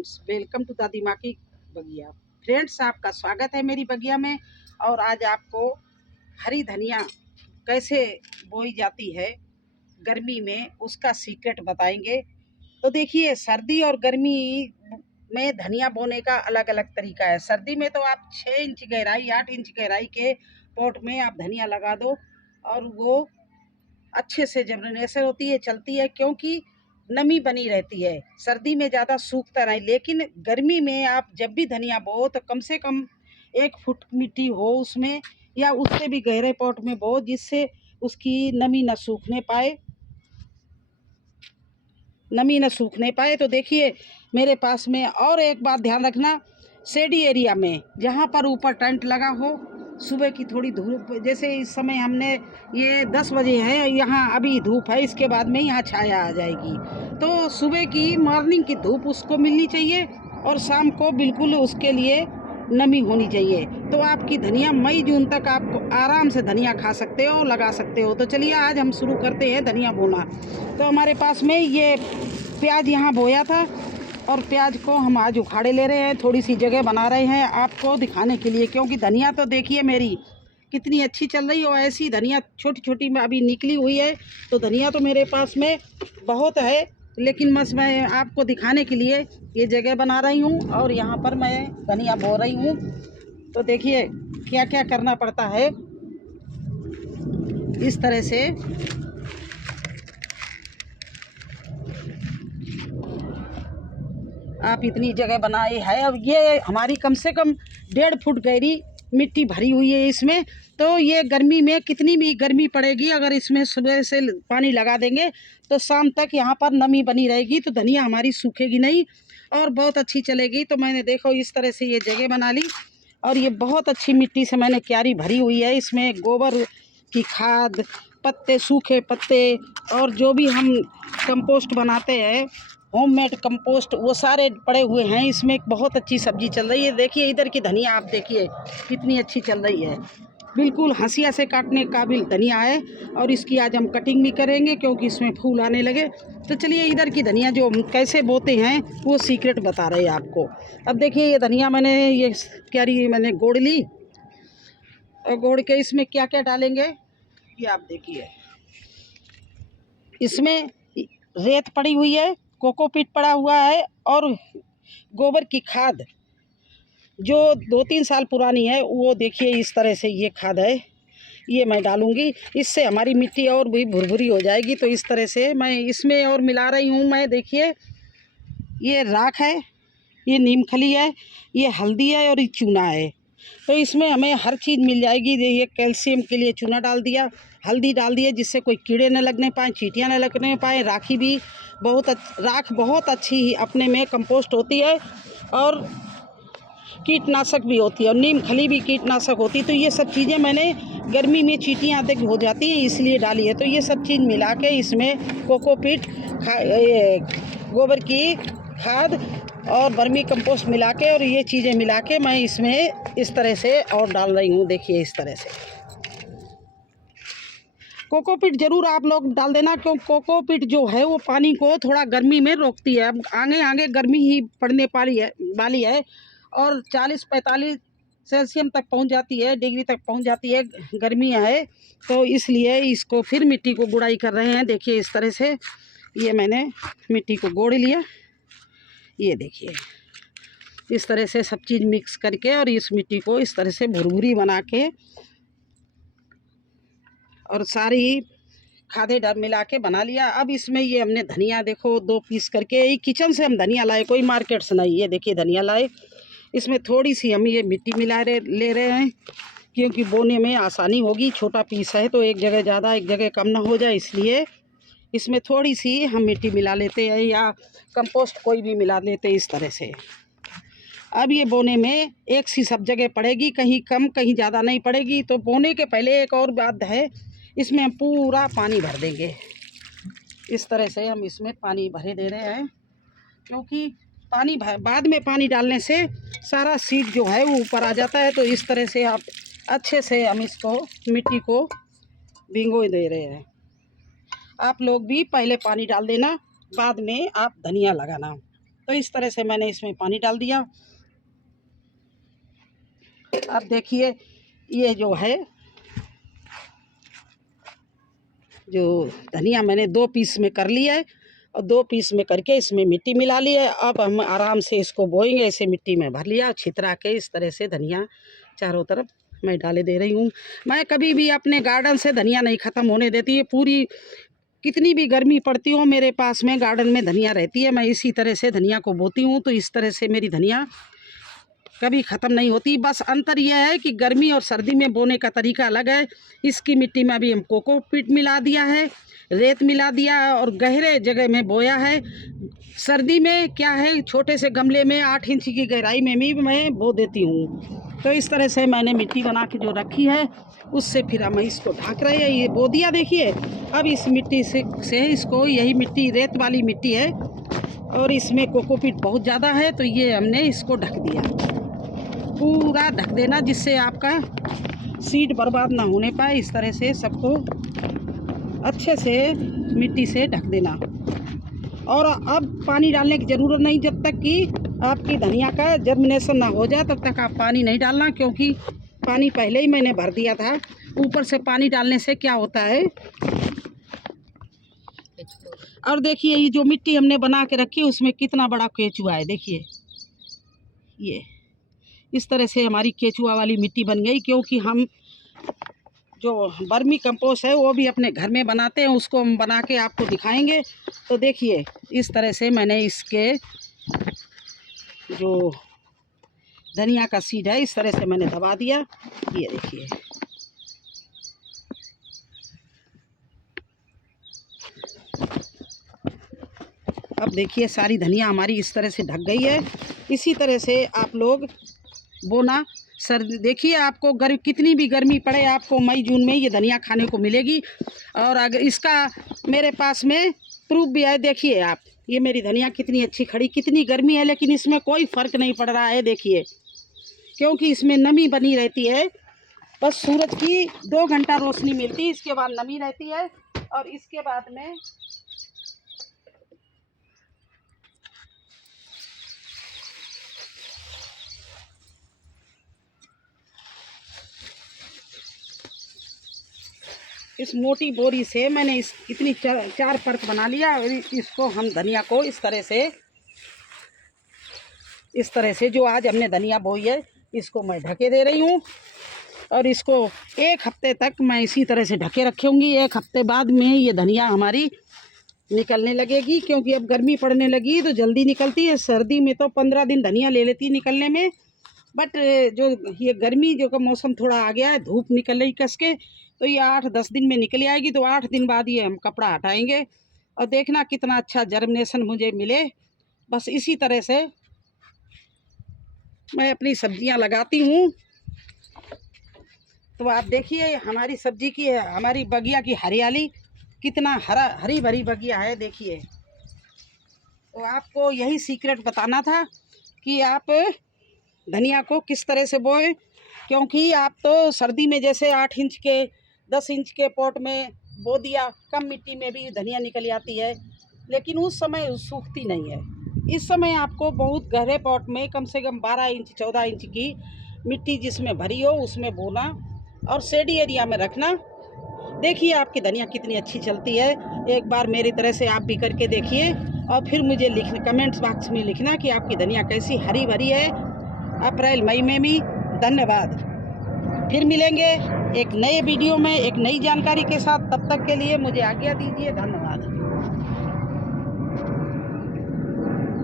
Friends, welcome to दादी माँ की बगिया। फ्रेंड्स, आपका स्वागत है मेरी बगिया में। और आज आपको हरी धनिया कैसे बोई जाती है गर्मी में, उसका सीक्रेट बताएंगे। तो देखिए, सर्दी और गर्मी में धनिया बोने का अलग अलग तरीका है। सर्दी में तो आप 6 इंच गहराई 8 इंच गहराई के पॉट में आप धनिया लगा दो और वो अच्छे से जर्मिनेशन होती है, चलती है, क्योंकि नमी बनी रहती है। सर्दी में ज़्यादा सूखता नहीं। लेकिन गर्मी में आप जब भी धनिया बो तो कम से कम 1 फुट मिट्टी हो उसमें, या उससे भी गहरे पॉट में बो, जिससे उसकी नमी न सूखने पाए। तो देखिए, मेरे पास में और एक बात ध्यान रखना, शेडी एरिया में जहाँ पर ऊपर टेंट लगा हो, सुबह की थोड़ी धूप, जैसे इस समय हमने ये 10 बजे है, यहाँ अभी धूप है, इसके बाद में यहाँ छाया आ जाएगी। तो सुबह की मॉर्निंग की धूप उसको मिलनी चाहिए और शाम को बिल्कुल उसके लिए नमी होनी चाहिए। तो आपकी धनिया मई जून तक आप आराम से धनिया खा सकते हो, लगा सकते हो। तो चलिए आज हम शुरू करते हैं धनिया बोना। तो हमारे पास में ये प्याज यहाँ बोया था और प्याज को हम आज उखाड़े ले रहे हैं। थोड़ी सी जगह बना रहे हैं आपको दिखाने के लिए, क्योंकि धनिया तो देखिए मेरी कितनी अच्छी चल रही हो। ऐसी धनिया छोटी छोटी में अभी निकली हुई है। तो धनिया तो मेरे पास में बहुत है, लेकिन बस मैं आपको दिखाने के लिए ये जगह बना रही हूँ और यहाँ पर मैं धनिया बो रही हूँ। तो देखिए क्या क्या करना पड़ता है। इस तरह से आप इतनी जगह बनाई है। अब ये हमारी कम से कम 1.5 फुट गहरी मिट्टी भरी हुई है इसमें। तो ये गर्मी में कितनी भी गर्मी पड़ेगी, अगर इसमें सुबह से पानी लगा देंगे तो शाम तक यहाँ पर नमी बनी रहेगी। तो धनिया हमारी सूखेगी नहीं और बहुत अच्छी चलेगी। तो मैंने देखो इस तरह से ये जगह बना ली और ये बहुत अच्छी मिट्टी से मैंने क्यारी भरी हुई है। इसमें गोबर की खाद, पत्ते, सूखे पत्ते और जो भी हम कंपोस्ट बनाते हैं, होममेड कंपोस्ट, वो सारे पड़े हुए हैं इसमें। बहुत अच्छी सब्जी चल रही है। देखिए इधर की धनिया आप देखिए कितनी अच्छी चल रही है, बिल्कुल हंसिया से काटने काबिल धनिया है। और इसकी आज हम कटिंग भी करेंगे क्योंकि इसमें फूल आने लगे। तो चलिए इधर की धनिया जो हम कैसे बोते हैं वो सीक्रेट बता रहे हैं आपको। अब देखिए ये धनिया मैंने ये क्यारी मैंने गोड़ ली और गोड़ के इसमें क्या क्या डालेंगे ये आप देखिए। इसमें रेत पड़ी हुई है, कोकोपीट पड़ा हुआ है और गोबर की खाद जो 2-3 साल पुरानी है, वो देखिए इस तरह से ये खाद है, ये मैं डालूंगी। इससे हमारी मिट्टी और भी भुरभुरी हो जाएगी। तो इस तरह से मैं इसमें और मिला रही हूँ। मैं देखिए ये राख है, ये नीम खली है, ये हल्दी है और ये चूना है। तो इसमें हमें हर चीज़ मिल जाएगी। ये कैल्शियम के लिए चूना डाल दिया, हल्दी डाल दिए जिससे कोई कीड़े न लगने पाए, चींटियाँ न लगने पाए। राखी भी राख बहुत अच्छी ही अपने में कंपोस्ट होती है और कीटनाशक भी होती है, और नीम खली भी कीटनाशक होती है। तो ये सब चीज़ें मैंने गर्मी में चींटियाँ अधिक हो जाती हैं इसलिए डाली है। तो ये सब चीज़ मिला के इसमें कोकोपीट, गोबर की खाद और वर्मी कंपोस्ट मिला के और ये चीज़ें मिला के मैं इसमें इस तरह से और डाल रही हूँ। देखिए इस तरह से कोकोपीट ज़रूर आप लोग डाल देना, क्यों कोकोपीट जो है वो पानी को थोड़ा गर्मी में रोकती है। अब आगे आगे गर्मी ही पड़ने वाली है और 40-45 सेल्सियस तक पहुंच जाती है, डिग्री तक पहुंच जाती है, गर्मी है। तो इसलिए इसको फिर मिट्टी को गुड़ाई कर रहे हैं। देखिए इस तरह से ये मैंने मिट्टी को गोड़ लिया, ये देखिए इस तरह से सब चीज़ मिक्स करके और इस मिट्टी को इस तरह से भुरभुरी बना के और सारी खादे मिला के बना लिया। अब इसमें ये हमने धनिया देखो 2 पीस करके, ये किचन से हम धनिया लाए, कोई मार्केट से नहीं। ये देखिए धनिया लाए, इसमें थोड़ी सी हम ये मिट्टी ले रहे हैं क्योंकि बोने में आसानी होगी। छोटा पीस है तो एक जगह ज़्यादा एक जगह कम ना हो जाए, इसलिए इसमें थोड़ी सी हम मिट्टी मिला लेते हैं या कंपोस्ट कोई भी मिला लेते हैं इस तरह से। अब ये बोने में एक सी सब जगह पड़ेगी, कहीं कम कहीं ज़्यादा नहीं पड़ेगी। तो बोने के पहले एक और बात है, इसमें हम पूरा पानी भर देंगे। इस तरह से हम इसमें पानी भरे दे रहे हैं, क्योंकि बाद में पानी डालने से सारा सीड जो है वो ऊपर आ जाता है। तो इस तरह से आप अच्छे से हम इसको मिट्टी को भिगो दे रहे हैं। आप लोग भी पहले पानी डाल देना, बाद में आप धनिया लगाना। तो इस तरह से मैंने इसमें पानी डाल दिया। अब देखिए ये जो है जो धनिया मैंने 2 पीस में कर लिया है और 2 पीस में करके इसमें मिट्टी मिला ली है। अब हम आराम से इसको बोएंगे। ऐसे मिट्टी में भर लिया, छितरा के इस तरह से धनिया चारों तरफ मैं डाले दे रही हूँ। मैं कभी भी अपने गार्डन से धनिया नहीं ख़त्म होने देती है। पूरी कितनी भी गर्मी पड़ती हो मेरे पास में गार्डन में धनिया रहती है। मैं इसी तरह से धनिया को बोती हूँ, तो इस तरह से मेरी धनिया कभी ख़त्म नहीं होती। बस अंतर यह है कि गर्मी और सर्दी में बोने का तरीका अलग है। इसकी मिट्टी में अभी हम कोकोपीट मिला दिया है, रेत मिला दिया है और गहरे जगह में बोया है। सर्दी में क्या है, छोटे से गमले में 8 इंच की गहराई में भी मैं बो देती हूँ। तो इस तरह से मैंने मिट्टी बना के जो रखी है उससे फिर हम इसको ढक रहे हैं। ये बो दिया देखिए। अब इस मिट्टी से इसको, यही मिट्टी रेत वाली मिट्टी है और इसमें कोकोपीट बहुत ज़्यादा है, तो ये हमने इसको ढक दिया। पूरा ढक देना जिससे आपका सीड बर्बाद ना होने पाए। इस तरह से सबको अच्छे से मिट्टी से ढक देना। और अब पानी डालने की ज़रूरत नहीं, जब तक कि आपकी धनिया का जर्मिनेशन ना हो जाए तब तक आप पानी नहीं डालना, क्योंकि पानी पहले ही मैंने भर दिया था। ऊपर से पानी डालने से क्या होता है, और देखिए ये जो मिट्टी हमने बना के रखी उसमें कितना बड़ा केचुआ है। देखिए ये इस तरह से हमारी केचुआ वाली मिट्टी बन गई, क्योंकि हम जो वर्मी कंपोस्ट है वो भी अपने घर में बनाते हैं। उसको हम बना के आपको दिखाएंगे। तो देखिए इस तरह से मैंने इसके जो धनिया का सीड है इस तरह से मैंने दबा दिया। ये देखिए अब देखिए सारी धनिया हमारी इस तरह से ढक गई है। इसी तरह से आप लोग बोना। सर्दी देखिए आपको कितनी भी गर्मी पड़े आपको मई जून में ये धनिया खाने को मिलेगी। और अगर इसका मेरे पास में प्रूफ भी है। देखिए आप, ये मेरी धनिया कितनी अच्छी खड़ी, कितनी गर्मी है लेकिन इसमें कोई फ़र्क नहीं पड़ रहा है। देखिए क्योंकि इसमें नमी बनी रहती है। बस सूरज की 2 घंटा रोशनी मिलती है, इसके बाद नमी रहती है और इसके बाद में इस मोटी बोरी से मैंने इतनी 4 परत बना लिया। और इसको हम धनिया को इस तरह से जो आज हमने धनिया बोई है इसको मैं ढके दे रही हूँ। और इसको 1 हफ्ते तक मैं इसी तरह से ढके रखूँगी। 1 हफ्ते बाद में ये धनिया हमारी निकलने लगेगी, क्योंकि अब गर्मी पड़ने लगी तो जल्दी निकलती है। सर्दी में तो 15 दिन धनिया ले लेती है निकलने में, बट जो ये गर्मी जो का मौसम थोड़ा आ गया है, धूप निकल रही कस के, तो ये 8-10 दिन में निकल आएगी। तो 8 दिन बाद ये हम कपड़ा हटाएंगे और देखना कितना अच्छा जर्मिनेशन मुझे मिले। बस इसी तरह से मैं अपनी सब्जियां लगाती हूँ। तो आप देखिए हमारी सब्जी की, हमारी बगिया की हरियाली, कितना हरी भरी बगिया है। देखिए तो आपको यही सीक्रेट बताना था कि आप धनिया को किस तरह से बोएं, क्योंकि आप तो सर्दी में जैसे 8 इंच के 10 इंच के पॉट में बो दिया, कम मिट्टी में भी धनिया निकल आती है, लेकिन उस समय सूखती नहीं है। इस समय आपको बहुत गहरे पॉट में कम से कम 12 इंच 14 इंच की मिट्टी जिसमें भरी हो उसमें बोना और शेडी एरिया में रखना। देखिए आपकी धनिया कितनी अच्छी चलती है। एक बार मेरी तरह से आप भी करके देखिए और फिर मुझे कमेंट्स बॉक्स में लिखना कि आपकी धनिया कैसी हरी भरी है अप्रैल मई में भी। धन्यवाद। फिर मिलेंगे एक नए वीडियो में एक नई जानकारी के साथ। तब तक के लिए मुझे आज्ञा दीजिए। धन्यवाद।